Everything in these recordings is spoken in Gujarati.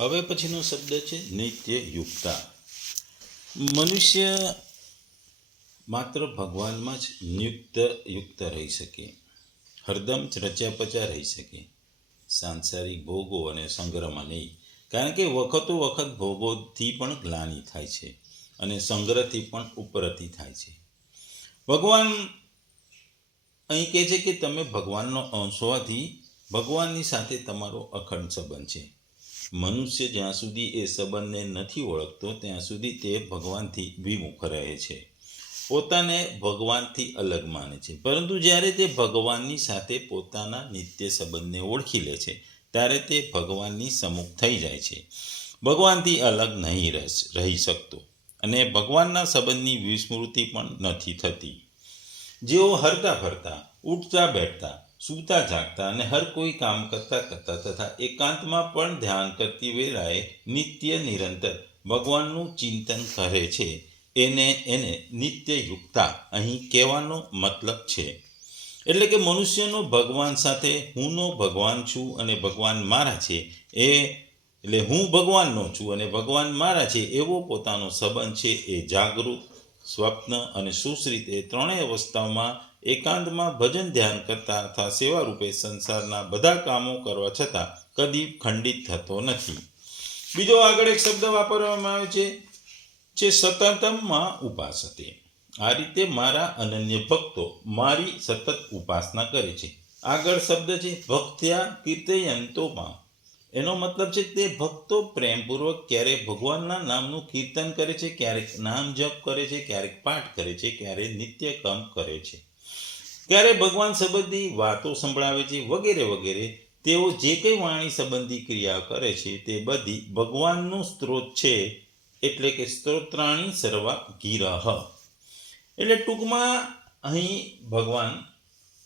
હવે પછીનો શબ્દ છે નિત્યયુક્તા. મનુષ્ય માત્ર ભગવાનમાં જ યુક્ત રહી શકે, હરદમ રચ્યા પચ્યા રહી શકે, સાંસારિક ભોગો અને સંગ્રહમાં નહીં. કારણ કે વખતો વખત ભોગોથી પણ ગ્લાનિ થાય છે અને સંગ્રહથી પણ ઉપરતી થાય છે. ભગવાન અહીં કહે છે કે તમે ભગવાનનો અંશ હોવાથી ભગવાનની સાથે તમારો અખંડ સંબંધ છે. મનુષ્ય જ્યાં સુધી એ સંબંધને નથી ઓળખતો ત્યાં સુધી તે ભગવાનથી વિમુખ રહે છે, પોતાને ભગવાનથી અલગ માને છે. પરંતુ જ્યારે તે ભગવાનની સાથે પોતાના નિત્ય સંબંધને ઓળખી લે છે ત્યારે તે ભગવાનની સમ્મુખ થઈ જાય છે, ભગવાનથી અલગ નહીં રહી શકતો અને ભગવાનના સંબંધની વિસ્મૃતિ પણ નથી થતી. જેઓ હરતા ફરતા, ઉઠતા બેઠતા, સૂતા જાગતા અને હર કોઈ કામ કરતા કરતા તથા એકાંતમાં પણ ધ્યાન કરતી વેળાએ નિત્ય નિરંતર ભગવાનનું ચિંતન કરે છે એને નિત્યયુક્તા અહીં કહેવાનો મતલબ છે. એટલે કે મનુષ્યનો ભગવાન સાથે હુંનો ભગવાન છું અને ભગવાન મારા છે એટલે હું ભગવાનનો છું અને ભગવાન મારા છે એવો પોતાનો સંબંધ છે. એ જાગૃત, સ્વપ્ન અને સુશ્રિત એ ત્રણેય અવસ્થાઓમાં એકાંતમાં ભજન ધ્યાન કરતા અથવા સેવા રૂપે સંસારના બધા કામો કરવા છતાં કદી ખંડિત થતો નથી. બીજો આગળ એક શબ્દ વાપરવામાં આવે છે સતતમમાં ઉપાસતે. આ રીતે મારા અનન્ય ભક્તો મારી સતત ઉપાસના કરે છે. આગળ શબ્દ છે ભક્ત્યા કીર્તયંતોમાં. એનો મતલબ છે તે ભક્તો પ્રેમપૂર્વક ક્યારેક ભગવાનના નામનું કીર્તન કરે છે, ક્યારેક નામ જપ કરે છે, ક્યારેક પાઠ કરે છે, ક્યારેક નિત્ય કામ કરે છે, ક્યારેક ભગવાન સંબંધી વાતો સંભળાવે છે, વગેરે વગેરે. તેઓ જે કંઈ વાણી સંબંધી ક્રિયા કરે છે તે બધી ભગવાનનું સ્ત્રોત છે, એટલે કે સ્ત્રોત્રાણી સર્વા ગિરહ. એટલે ટૂંકમાં અહીં ભગવાન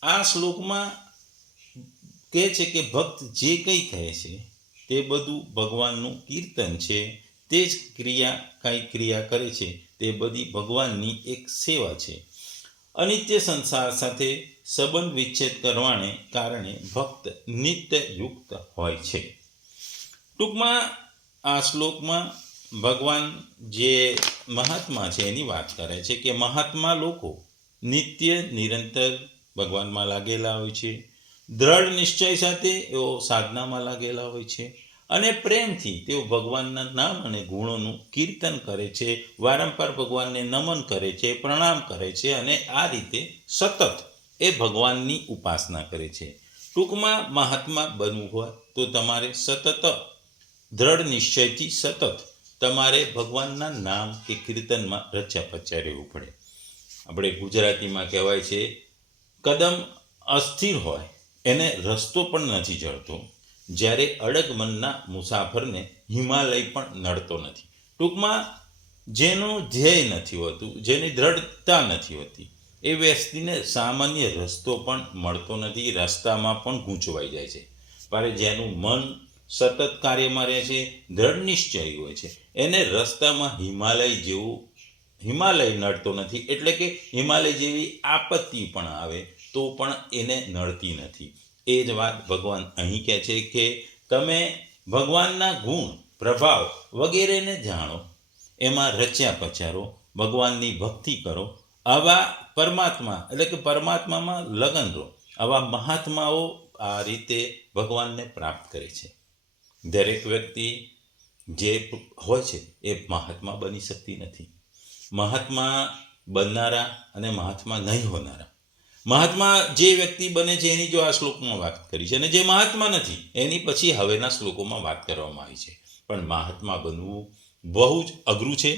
આ શ્લોકમાં કહે છે કે ભક્ત જે કંઈ કહે છે તે બધું ભગવાનનું કીર્તન છે, તે જ ક્રિયા કરે છે તે બધી ભગવાનની એક સેવા છે. અનિત્ય સંસાર સાથે સંબંધ વિચ્છેદ કરવાને કારણે ભક્ત નિત્યયુક્ત હોય છે. ટૂંકમાં આ શ્લોકમાં ભગવાન જે મહાત્મા છે એની વાત કરે છે કે મહાત્મા લોકો નિત્ય નિરંતર ભગવાનમાં લાગેલા હોય છે, દ્રઢ નિશ્ચય સાથે એઓ સાધનામાં લાગેલા હોય છે અને પ્રેમથી તેઓ ભગવાનના નામ અને ગુણોનું કીર્તન કરે છે, વારંવાર ભગવાનને નમન કરે છે, પ્રણામ કરે છે અને આ રીતે સતત એ ભગવાનની ઉપાસના કરે છે. ટૂંકમાં મહાત્મા બનવું હોય તો તમારે સતત દ્રઢ નિશ્ચયથી સતત તમારે ભગવાનના નામ કે કીર્તનમાં રચ્યા પચ્યા રહેવું પડે. આપણે ગુજરાતીમાં કહેવાય છે કદમ અસ્થિર હોય એને રસ્તો પણ નથી જળતો, જ્યારે અડગ મનના મુસાફરને હિમાલય પણ નડતો નથી. ટૂંકમાં જેનું ધ્યેય નથી હોતું, જેની દ્રઢતા નથી હોતી એ વ્યક્તિને સામાન્ય રસ્તો પણ મળતો નથી, રસ્તામાં પણ ગૂંચવાઈ જાય છે. પણ જેનું મન સતત કાર્યમાં રહે છે, દ્રઢ નિશ્ચયી હોય છે, એને રસ્તામાં હિમાલય નડતો નથી. એટલે કે હિમાલય જેવી આપત્તિ પણ આવે તો પણ એને નડતી નથી. એ જ વાત ભગવાન અહીં કહે છે કે તમે ભગવાનના ગુણ, પ્રભાવ વગેરેને જાણો, એમાં રચ્યા પચ્યા, ભગવાનની ભક્તિ કરો. આવા પરમાત્મા એટલે કે પરમાત્મામાં લગન રહો. આવા મહાત્માઓ આ રીતે ભગવાનને પ્રાપ્ત કરે છે. દરેક વ્યક્તિ જે હોય છે એ મહાત્મા બની શકતી નથી. મહાત્મા બનનારા અને મહાત્મા નહીં હોનારા. મહાત્મા જે વ્યક્તિ બને છે એની જો આ શ્લોકમાં વાત કરી છે, અને જે મહાત્મા નથી એની પછી હવેના શ્લોકોમાં વાત કરવામાં આવી છે. પણ મહાત્મા બનવું બહુ જ અઘરું છે,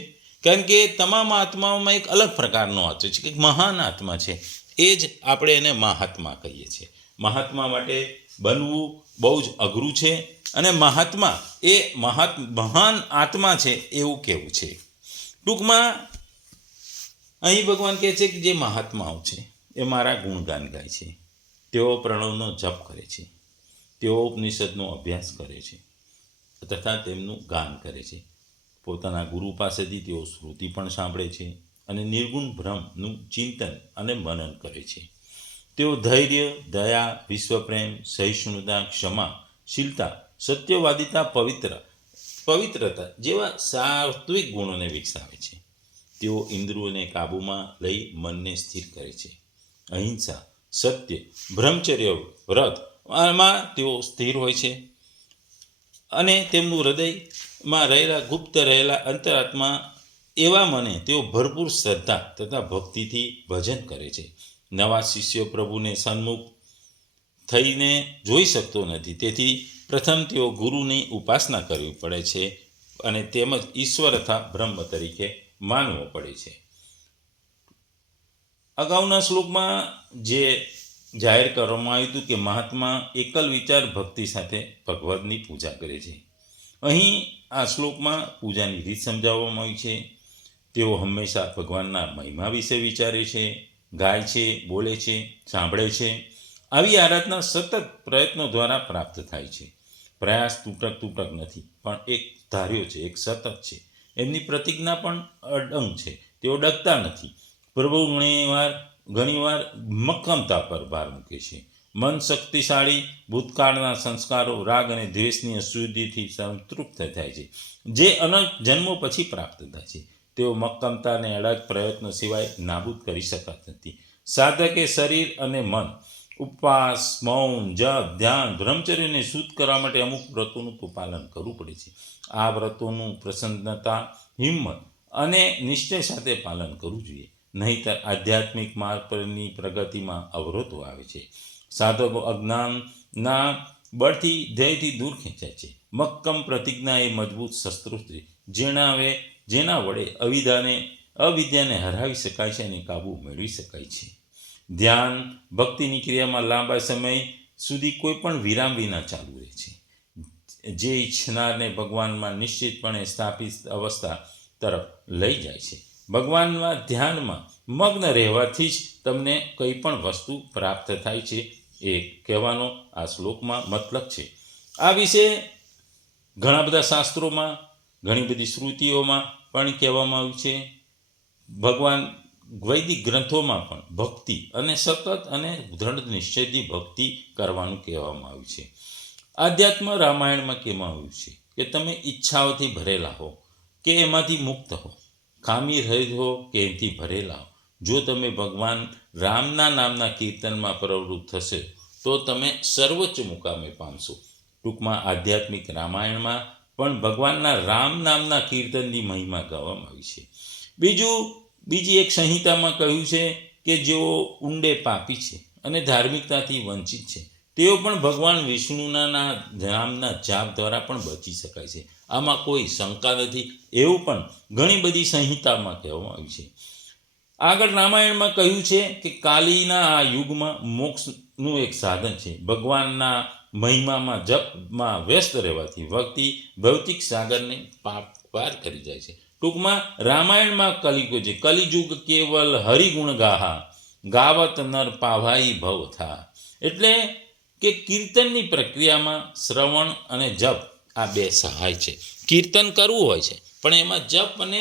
કારણ કે તમામ આત્માઓમાં એક અલગ પ્રકારનો આત્મા છે, એક મહાન આત્મા છે, એ જ આપણે એને મહાત્મા કહીએ છીએ. મહાત્મા માટે બનવું બહુ જ અઘરું છે અને મહાત્મા એ મહાન આત્મા છે એવું કહેવું છે. ટૂંકમાં અહીં ભગવાન કહે છે કે જે મહાત્માઓ છે એ મારા ગુણગાન ગાય છે, તેઓ પ્રણવનો જપ કરે છે, તેઓ ઉપનિષદનો અભ્યાસ કરે છે તથા તેમનું ગાન કરે છે. પોતાના ગુરુ પાસેથી તેઓ શ્રુતિ પણ સાંભળે છે અને નિર્ગુણ બ્રહ્મનું ચિંતન અને મનન કરે છે. તેઓ ધૈર્ય, દયા, વિશ્વપ્રેમ, સહિષ્ણુતા, ક્ષમા, શીલતા, સત્યવાદિતા, પવિત્ર પવિત્રતા જેવા સાત્વિક ગુણોને વિકસાવે છે. તેઓ ઇન્દ્રિયોને કાબૂમાં લઈ મનને સ્થિર કરે છે. અહિંસા, સત્ય, બ્રહ્મચર્ય, વ્રત આમાં તેઓ સ્થિર હોય છે અને તેમનું હૃદયમાં રહેલા ગુપ્ત રહેલા અંતરાત્મા એવા મને તેઓ ભરપૂર શ્રદ્ધા તથા ભક્તિથી ભજન કરે છે. નવા શિષ્યો પ્રભુને સન્મુખ થઈને જોઈ શકતો નથી, તેથી પ્રથમ તેઓ ગુરુની ઉપાસના કરવી પડે છે અને તેમજ ઈશ્વર તથા બ્રહ્મ તરીકે માનવો પડે છે. અગાઉના શ્લોકમાં જે જાહેર કરવામાં આવ્યું હતું કે મહાત્મા એકલ વિચાર ભક્તિ સાથે ભગવાનની પૂજા કરે છે. અહીં આ શ્લોકમાં પૂજાની રીત સમજાવવામાં આવી છે. તેઓ હંમેશા ભગવાનના મહિમા વિશે વિચારે છે, ગાય છે, બોલે છે, સાંભળે છે. આવી આરાધના સતત પ્રયત્નો દ્વારા પ્રાપ્ત થાય છે. પ્રયાસ તૂટક નથી, પણ એક ધાર્યો છે, એક સતત છે. એમની પ્રતિજ્ઞા પણ અડંગ છે, તેઓ ડગતા નથી. પ્રભુ ઘણીવાર મક્કમતા પર ભાર મૂકે છે. મન શક્તિશાળી ભૂતકાળના સંસ્કારો, રાગ અને દ્વેષની અશુદ્ધિથી સંતૃપ્ત થાય છે, જે અનંત જન્મો પછી પ્રાપ્ત થાય છે. તેઓ મક્કમતાને અડગ પ્રયત્નો સિવાય નાબૂદ કરી શકાતા નથી. સાધકે શરીર અને મન, ઉપવાસ, મૌન, જપ, ધ્યાન, બ્રહ્મચર્યને શુદ્ધ કરવા માટે અમુક વ્રતોનું તો પાલન કરવું પડે છે. આ વ્રતોનું પ્રસન્નતા, હિંમત અને નિશ્ચય સાથે પાલન કરવું જોઈએ, નહીંતર આધ્યાત્મિક માર્ગ પરની પ્રગતિમાં અવરોધો આવે છે. સાધકો અજ્ઞાનના બળથી ધ્યેયથી દૂર ખેંચાય છે. મક્કમ પ્રતિજ્ઞા એ મજબૂત શસ્ત્રો છે, જેના વડે અવિદ્યાને હરાવી શકાય છે અને કાબુ મેળવી શકાય છે. ધ્યાન ભક્તિની ક્રિયામાં લાંબા સમય સુધી કોઈ પણ વિરામ વિના ચાલુ રહે છે, જે ઈચ્છનારને ભગવાનમાં નિશ્ચિતપણે સ્થાપિત અવસ્થા તરફ લઈ જાય છે. ભગવાનમાં ધ્યાનમાં મગ્ન રહેવાથી જ તમને કંઈ પણ વસ્તુ પ્રાપ્ત થાય છે, એ કહેવાનો આ શ્લોકમાં મતલબ છે. આ વિશે ઘણા બધા શાસ્ત્રોમાં, ઘણી બધી શ્રુતિઓમાં પણ કહેવામાં આવ્યું છે. ભગવાન વૈદિક ગ્રંથોમાં પણ ભક્તિ અને સતત અને દૃઢ નિશ્ચયથી ભક્તિ કરવાનું કહેવામાં આવ્યું છે. આધ્યાત્મ રામાયણમાં કહેવામાં આવ્યું છે કે તમે ઈચ્છાઓથી ભરેલા હો કે એમાંથી મુક્ત હો, ખામી રહી હો કે એથી ભરેલા હો, જો તમે ભગવાન રામના નામના કીર્તનમાં પ્રવૃત્ત થશે તો તમે સર્વોચ્ચ મુકામે પામશો. ટૂંકમાં આધ્યાત્મિક રામાયણમાં પણ ભગવાનના રામ નામના કીર્તનની મહિમા ગાવામાં આવી છે. બીજી એક સંહિતામાં કહ્યું છે કે જેઓ ઊંડે પાપી છે અને ધાર્મિકતાથી વંચિત છે, તેઓ પણ ભગવાન વિષ્ણુના નામના જાપ દ્વારા પણ બચી શકાય છે. આમાં કોઈ શંકા નથી, એવું પણ ઘણી બધી સંહિતામાં કહેવામાં આવ્યું છે. આગળ રામાયણમાં કહ્યું છે કે કાલીના આ યુગમાં મોક્ષનું એક સાધન છે. ભગવાનના મહિમામાં જપમાં વ્યસ્ત રહેવાથી વ્યક્તિ ભૌતિક સાગરને પાર કરી જાય છે. ટૂંકમાં રામાયણમાં કલિયુગ છે. કલિયુગ કેવલ હરિગુણ ગાવત નર પાભાઈ ભવ થા. એટલે કે કીર્તનની પ્રક્રિયામાં શ્રવણ અને જપ આ બે સહાય છે. કીર્તન કરવું હોય છે, પણ એમાં જપ અને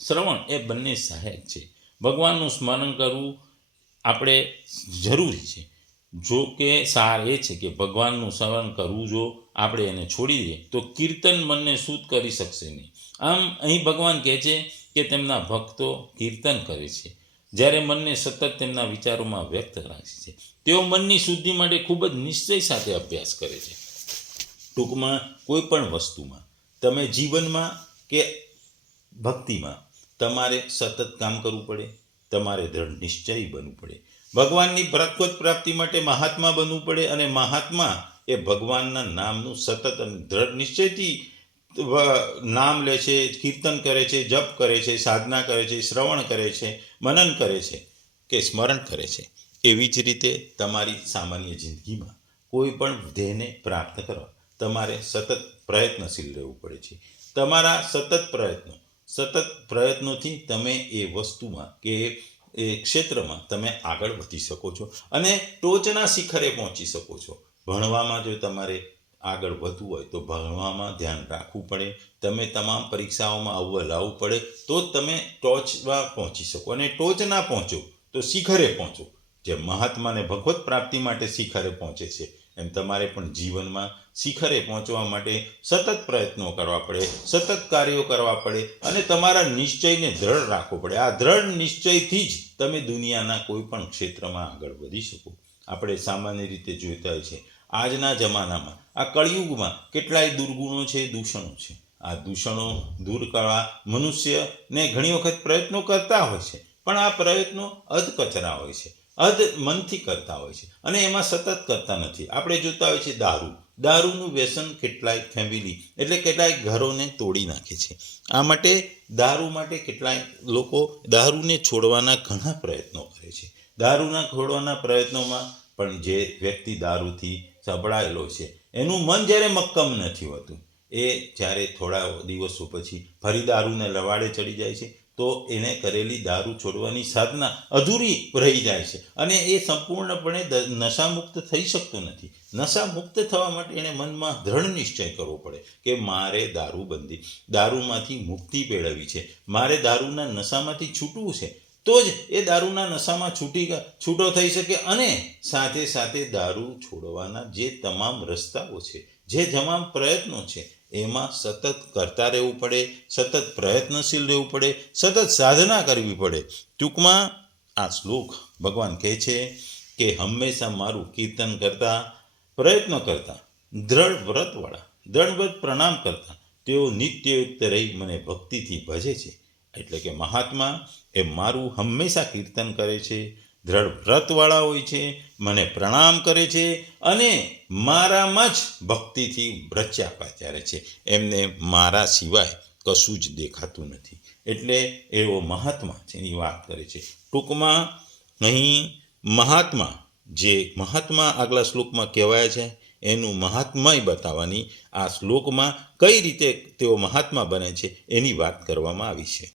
શ્રવણ એ બંને સહાયક છે. ભગવાનનું સ્મરણ કરવું આપણે જરૂરી છે. જો કે સાર એ છે કે ભગવાનનું સ્મરણ કરવું જો આપણે એને છોડી દઈએ તો કીર્તન મનને શુદ્ધ કરી શકશે નહીં. આમ અહીં ભગવાન કહે છે કે તેમના ભક્તો કીર્તન કરે છે, જ્યારે મનને સતત તેમના વિચારોમાં વ્યક્ત રાખે છે. તેઓ મનની શુદ્ધિ માટે ખૂબ જ નિશ્ચય સાથે અભ્યાસ કરે છે. ટૂંકમાં કોઈ પણ વસ્તુમાં, તમે જીવનમાં કે ભક્તિમાં તમારે સતત કામ કરવું પડે, તમારે દ્રઢ નિશ્ચયી બનવું પડે. ભગવાનની ભગવત પ્રાપ્તિ માટે મહાત્મા બનવું પડે, અને મહાત્મા એ ભગવાનના નામનું સતત અને દ્રઢ નિશ્ચયથી નામ લે છે, કીર્તન કરે છે, જપ કરે છે, સાધના કરે છે, શ્રવણ કરે છે, મનન કરે છે કે સ્મરણ કરે છે. એવી જ રીતે તમારી સામાન્ય જિંદગીમાં કોઈ પણ ધ્યેયને પ્રાપ્ત કરવા તમારે સતત પ્રયત્નશીલ રહેવું પડે છે. તમારા સતત પ્રયત્નોથી તમે એ વસ્તુમાં કે એ ક્ષેત્રમાં તમે આગળ વધી શકો છો અને ટોચના શિખરે પહોંચી શકો છો. ભણવામાં જો તમારે આગળ વધવું હોય તો ભણવામાં ધ્યાન રાખવું પડે. તમે તમામ પરીક્ષાઓમાં અવ્વલ આવવું પડે, તો જ તમે ટોચમાં પહોંચી શકો. અને ટોચ ના પહોંચો તો શિખરે પહોંચો. જે મહાત્માને ભગવત પ્રાપ્તિ માટે શિખરે પહોંચે છે, એમ તમારે પણ જીવનમાં શિખરે પહોંચવા માટે સતત પ્રયત્નો કરવા પડે, સતત કાર્યો કરવા પડે અને તમારા નિશ્ચયને દ્રઢ રાખવો પડે. આ દ્રઢ નિશ્ચયથી જ તમે દુનિયાના કોઈ પણ ક્ષેત્રમાં આગળ વધી શકો. આપણે સામાન્ય રીતે જોઈતા હોય છે આજના જમાનામાં, આ કળિયુગમાં કેટલાય દુર્ગુણો છે, દૂષણો છે. આ દૂષણો દૂર કરવા મનુષ્યને ઘણી વખત પ્રયત્નો કરતા હોય છે, પણ આ પ્રયત્નો અધકચરા હોય છે, અધ મનથી કરતા હોય છે અને એમાં સતત કરતા નથી. આપણે જોતા હોય છે દારૂનું વ્યસન કેટલાય ફેમિલી એટલે કેટલાય ઘરોને તોડી નાખે છે. આ માટે દારૂ માટે કેટલાય લોકો દારૂને છોડવાના ઘણા પ્રયત્નો કરે છે. દારૂના છોડવાના પ્રયત્નોમાં પણ જે વ્યક્તિ દારૂથી સબળાયેલો છે એનું મન જ્યારે મક્કમ નથી હોતું, એ જ્યારે થોડા દિવસો પછી ફરી દારૂને લવાડે ચડી જાય છે તો એને કરેલી દારૂ છોડવાની સાધના અધૂરી રહી જાય છે અને એ સંપૂર્ણપણે નશામુક્ત થઈ શકતું નથી. નશામુક્ત થવા માટે એણે મનમાં દ્રઢ નિશ્ચય કરવો પડે કે મારે દારૂમાંથી મુક્તિ મેળવવી છે, મારે દારૂના નશામાંથી છૂટવું છે. તો જ એ દારૂના નશામાં છૂટો થઈ શકે અને સાથે સાથે દારૂ છોડવાના જે તમામ રસ્તાઓ છે, જે તમામ પ્રયત્નો છે એમાં સતત કરતા રહેવું પડે, સતત પ્રયત્નશીલ રહેવું પડે, સતત સાધના કરવી પડે. ટૂંકમાં આ શ્લોક ભગવાન કહે છે કે હંમેશા મારું કીર્તન કરતા, પ્રયત્ન કરતા, દ્રઢવ્રત પ્રણામ કરતા તેઓ નિત્યયુક્ત રહી મને ભક્તિથી ભજે છે. એટલે કે મહાત્મા એ મારું હંમેશા કીર્તન કરે છે, દ્રઢ વ્રતવાળા હોય છે, મને પ્રણામ કરે છે અને મારામાં જ ભક્તિથી રચ્યા પાચ્યારે છે. એમને મારા સિવાય કશું જ દેખાતું નથી. એટલે એવો મહાત્મા જેની વાત કરે છે. ટૂંકમાં અહીં મહાત્મા આગલા શ્લોકમાં કહેવાય છે એનું મહાત્મય બતાવવાની આ શ્લોકમાં કઈ રીતે તેઓ મહાત્મા બને છે એની વાત કરવામાં આવી છે.